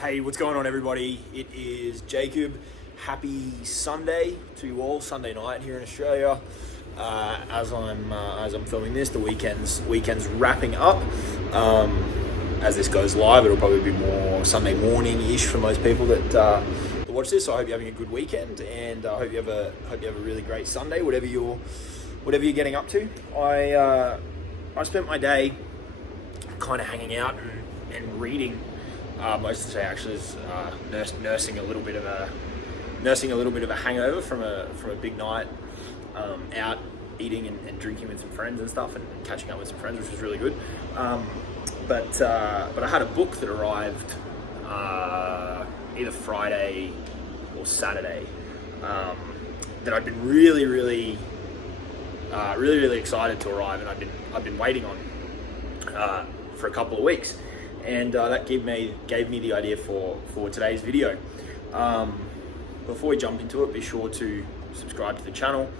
Hey, what's going on, everybody? It is Jacob. Happy Sunday to you all. Sunday night here in Australia. As I'm filming this, the weekend's wrapping up. As this goes live, it'll probably be more Sunday morning-ish for most people that watch this. So I hope you're having a good weekend, and I hope you have a really great Sunday, whatever you're getting up to. I spent my day kind of hanging out and reading. Most of the day actually is nursing a little bit of a hangover from a big night out eating and drinking with some friends and stuff, and catching up with some friends, which was really good. But I had a book that arrived either Friday or Saturday that I'd been really excited to arrive, and I've been waiting on for a couple of weeks. And that gave me the idea for today's video. Before we jump into it, be sure to subscribe to the channel.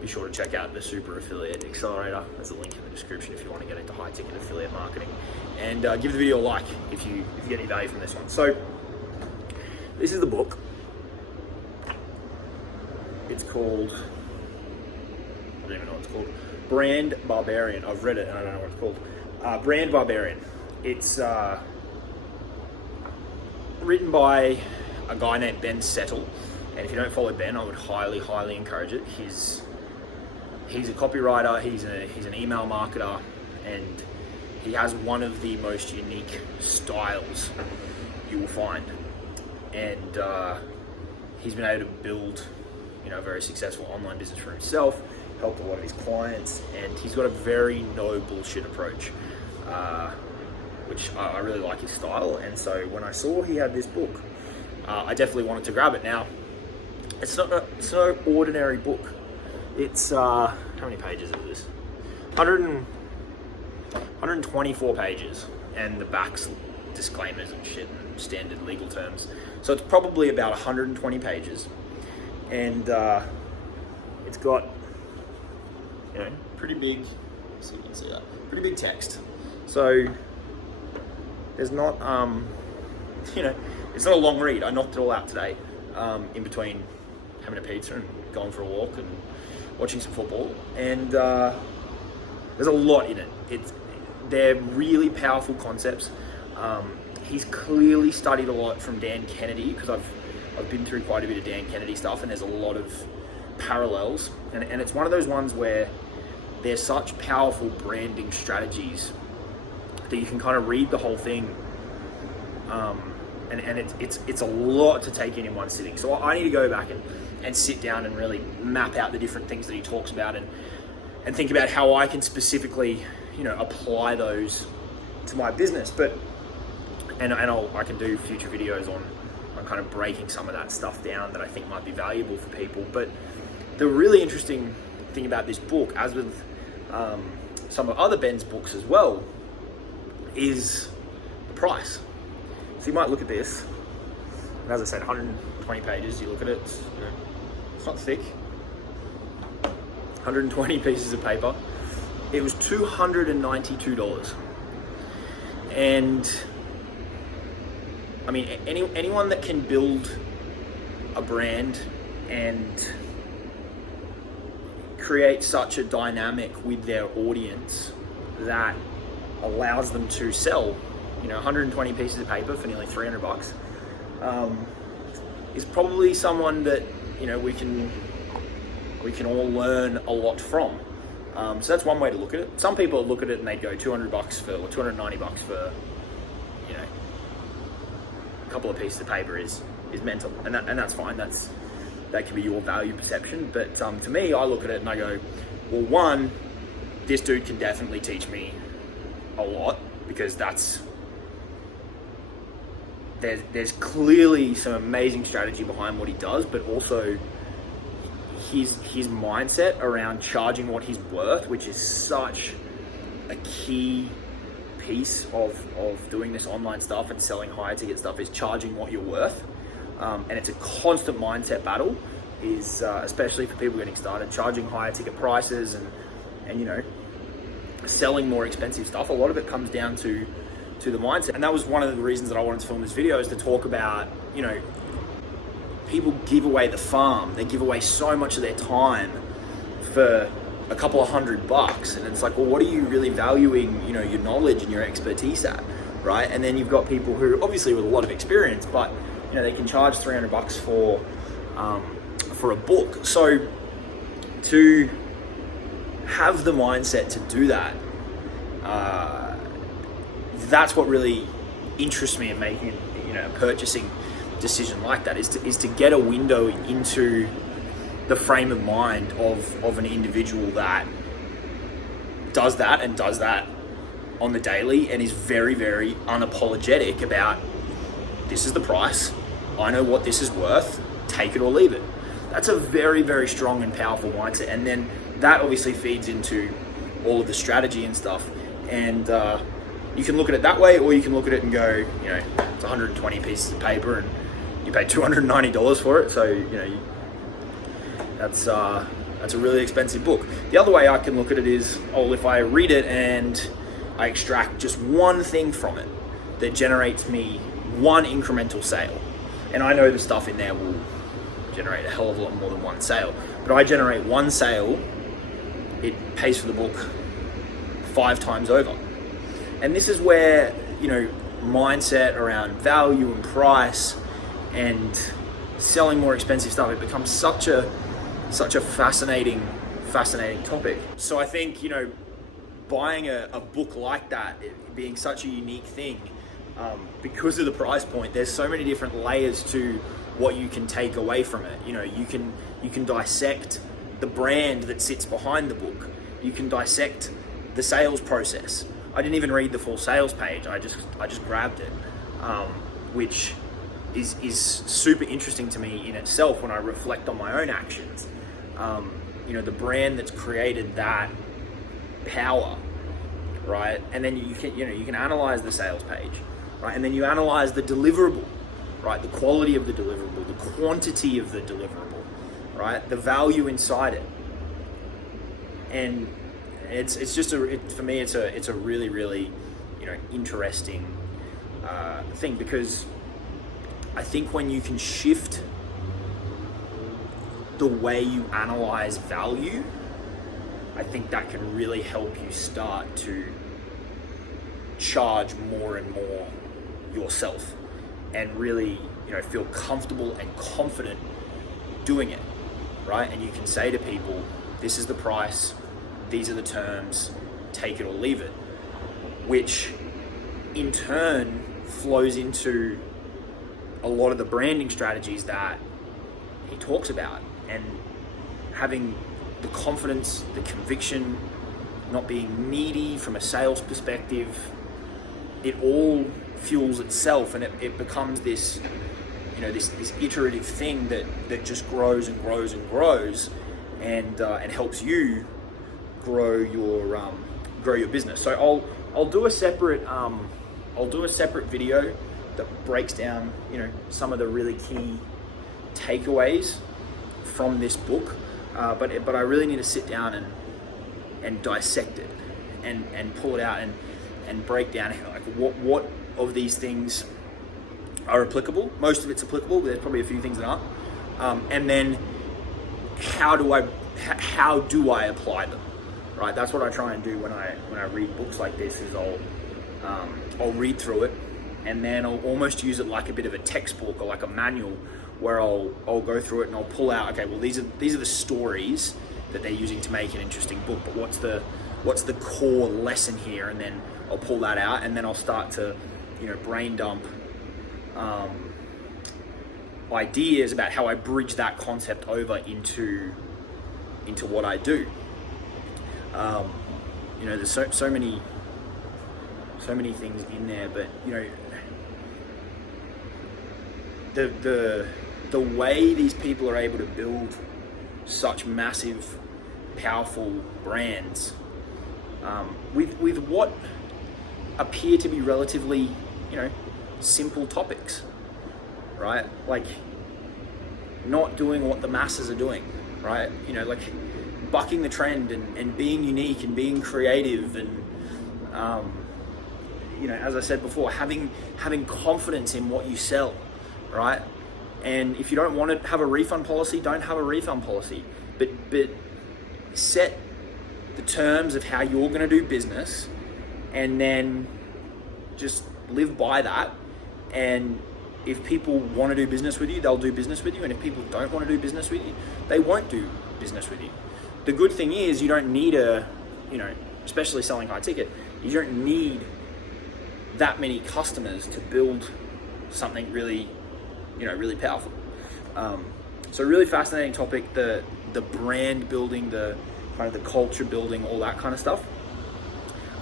Be sure to check out the Super Affiliate Accelerator. There's a link in the description if you want to get into high-ticket affiliate marketing. And give the video a like if you get any value from this one. So this is the book. It's called, I don't even know what it's called. Brand Barbarian. I've read it and I don't know what it's called. Brand Barbarian. It's written by a guy named Ben Settle, and if you don't follow Ben, I would highly encourage it. He's a copywriter, he's an email marketer, and he has one of the most unique styles you will find. And he's been able to build, a very successful online business for himself, helped a lot of his clients, and he's got a very no bullshit approach. Which I really like his style, and so when I saw he had this book, I definitely wanted to grab it. Now, it's no ordinary book. It's how many pages is this? 124 pages, and the back's disclaimers and shit and standard legal terms. So it's probably about 120 pages, and it's got pretty big. So you can see that pretty big text. So there's not, it's not a long read. I knocked it all out today, in between having a pizza and going for a walk and watching some football. And there's a lot in it. They're really powerful concepts. He's clearly studied a lot from Dan Kennedy, because I've been through quite a bit of Dan Kennedy stuff, and there's a lot of parallels. And it's one of those ones where there's such powerful branding strategies that you can kind of read the whole thing, and it's a lot to take in one sitting. So I need to go back and sit down and really map out the different things that he talks about, and think about how I can specifically, apply those to my business. I can do future videos on kind of breaking some of that stuff down that I think might be valuable for people. But the really interesting thing about this book, as with some of other Ben's books as well, is the price. So you might look at this, and as I said, 120 pages. You look at it, it's not thick. 120 pieces of paper. It was $292, and I mean, anyone that can build a brand and create such a dynamic with their audience that allows them to sell, 120 pieces of paper for nearly $300, is probably someone that, we can all learn a lot from. So that's one way to look at it. Some people look at it and they'd go $200 or $290 for, a couple of pieces of paper is mental, and that's fine. That can be your value perception. But to me, I look at it and I go, well, one, this dude can definitely teach me a lot, because there's clearly some amazing strategy behind what he does, but also his mindset around charging what he's worth, which is such a key piece of doing this online stuff and selling higher ticket stuff, is charging what you're worth. And it's a constant mindset battle, is especially for people getting started, charging higher ticket prices and selling more expensive stuff. A lot of it comes down to the mindset. And that was one of the reasons that I wanted to film this video, is to talk about, people give away the farm. They give away so much of their time for a couple of $100, and it's like, well, what are you really valuing, your knowledge and your expertise at, right? And then you've got people who, obviously with a lot of experience, but they can charge $300 for a book. So to have the mindset to do that, that's what really interests me in making, a purchasing decision like that, is to get a window into the frame of mind of an individual that does that on the daily, and is very, very unapologetic about, this is the price, I know what this is worth, take it or leave it. That's a very, very strong and powerful mindset. And then that obviously feeds into all of the strategy and stuff. And you can look at it that way, or you can look at it and go, it's 120 pieces of paper and you pay $290 for it. So, that's a really expensive book. The other way I can look at it is, if I read it and I extract just one thing from it that generates me one incremental sale, and I know the stuff in there will generate a hell of a lot more than one sale, but I generate one sale, it pays for the book 5 times over. And this is where, mindset around value and price and selling more expensive stuff, it becomes such a fascinating topic. So I think, buying a book like that, it being such a unique thing, because of the price point, there's so many different layers to what you can take away from it. You can dissect the brand that sits behind the book. You can dissect the sales process. I didn't even read the full sales page. I just grabbed it, which is super interesting to me in itself when I reflect on my own actions. The brand that's created that power, right? And then you can analyze the sales page, right? And then you analyze the deliverable, right? The quality of the deliverable, the quantity of the deliverable, right? The value inside it. And it's just for me, it's a really, really, interesting thing, because I think when you can shift the way you analyze value, I think that can really help you start to charge more and more yourself, and really, feel comfortable and confident doing it, right? And you can say to people, this is the price, these are the terms, take it or leave it, which in turn flows into a lot of the branding strategies that he talks about, and having the confidence, the conviction, not being needy from a sales perspective. It all fuels itself, and it becomes this, this iterative thing that just grows and grows and grows, and helps you grow your business. So I'll do a separate video that breaks down some of the really key takeaways from this book, but I really need to sit down and dissect it and pull it out and break down like what of these things are applicable. Most of it's applicable, but there's probably a few things that aren't, and then how do I apply them, right? That's what I try and do when I read books like this, is I'll read through it, and then I'll almost use it like a bit of a textbook or like a manual, where I'll go through it and I'll pull out, okay, well these are the stories that they're using to make an interesting book, but what's the core lesson here? And then I'll pull that out, and then I'll start to brain dump ideas about how I bridge that concept over into what I do. There's so many things in there, but the way these people are able to build such massive, powerful brands with what appear to be relatively, simple topics, right? Like not doing what the masses are doing, right? Like bucking the trend and being unique and being creative and as I said before, having confidence in what you sell, right? And if you don't want to have a refund policy, don't have a refund policy, but set the terms of how you're going to do business, and then just live by that. And if people want to do business with you, they'll do business with you. And if people don't want to do business with you, they won't do business with you. The good thing is you don't need especially selling high ticket, you don't need that many customers to build something really, really powerful. So really fascinating topic, the brand building, the kind of the culture building, all that kind of stuff.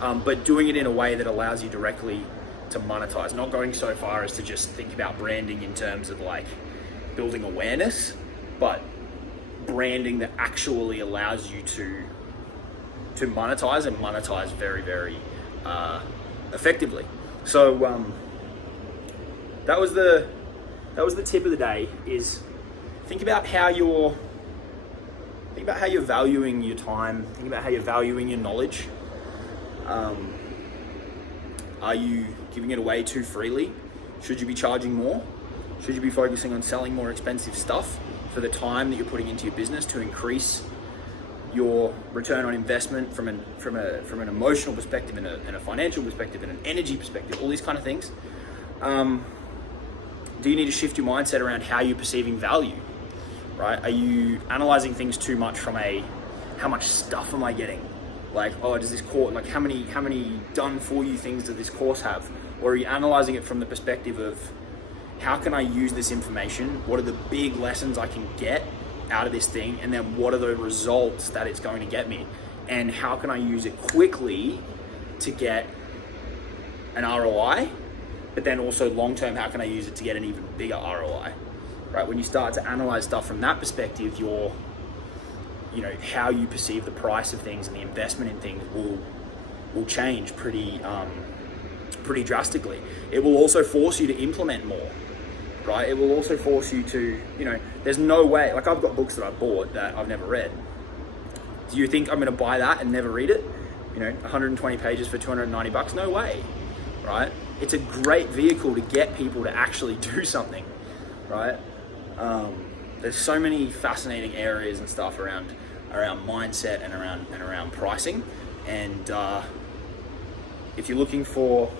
But doing it in a way that allows you directly to monetize, not going so far as to just think about branding in terms of like building awareness, but branding that actually allows you to monetize, and monetize very, very effectively. So that was the tip of the day, is think about how you're valuing your time, think about how you're valuing your knowledge. Are you giving it away too freely? Should you be charging more? Should you be focusing on selling more expensive stuff for the time that you're putting into your business to increase your return on investment from an emotional perspective, and a financial perspective, and an energy perspective, all these kind of things? Do you need to shift your mindset around how you're perceiving value, right? Are you analyzing things too much from how much stuff am I getting? Like, oh, does this course, like how many done for you things does this course have? Or are you analyzing it from the perspective of how can I use this information? What are the big lessons I can get out of this thing? And then what are the results that it's going to get me? And how can I use it quickly to get an ROI? But then also long-term, how can I use it to get an even bigger ROI, right? When you start to analyze stuff from that perspective, how you perceive the price of things and the investment in things will change pretty drastically. It will also force you to implement more, right? It will also force you to, there's no way, like I've got books that I've bought that I've never read. Do you think I'm going to buy that and never read it? 120 pages for $290? No way, right? It's a great vehicle to get people to actually do something, right? There's so many fascinating areas and stuff around mindset and around pricing. And if you're looking for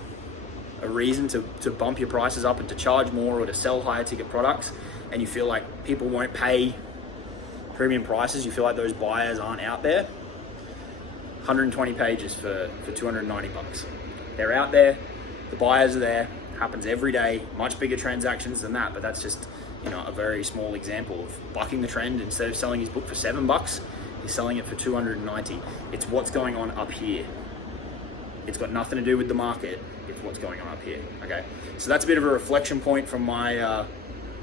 a reason to bump your prices up and to charge more or to sell higher ticket products, and you feel like people won't pay premium prices, you feel like those buyers aren't out there, 120 pages for $290. They're out there, the buyers are there, happens every day, much bigger transactions than that, but that's just a very small example of bucking the trend. Instead of selling his book for $7, he's selling it for $290. It's what's going on up here. It's got nothing to do with the market. It's what's going on up here. Okay, so that's a bit of a reflection point from my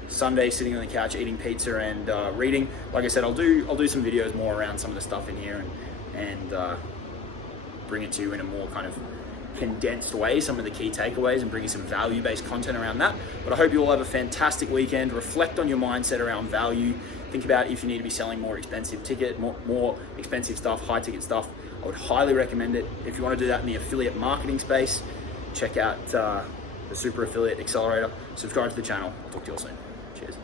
Sunday sitting on the couch eating pizza and reading. Like I said, I'll do some videos more around some of the stuff in here and bring it to you in a more kind of condensed way, some of the key takeaways, and bring you some value-based content around that. But I hope you all have a fantastic weekend. Reflect on your mindset around value. Think about if you need to be selling more expensive ticket, more expensive stuff, high ticket stuff. I would highly recommend it. If you want to do that in the affiliate marketing space, check out the Super Affiliate Accelerator. Subscribe to the channel. Talk to you all soon. Cheers.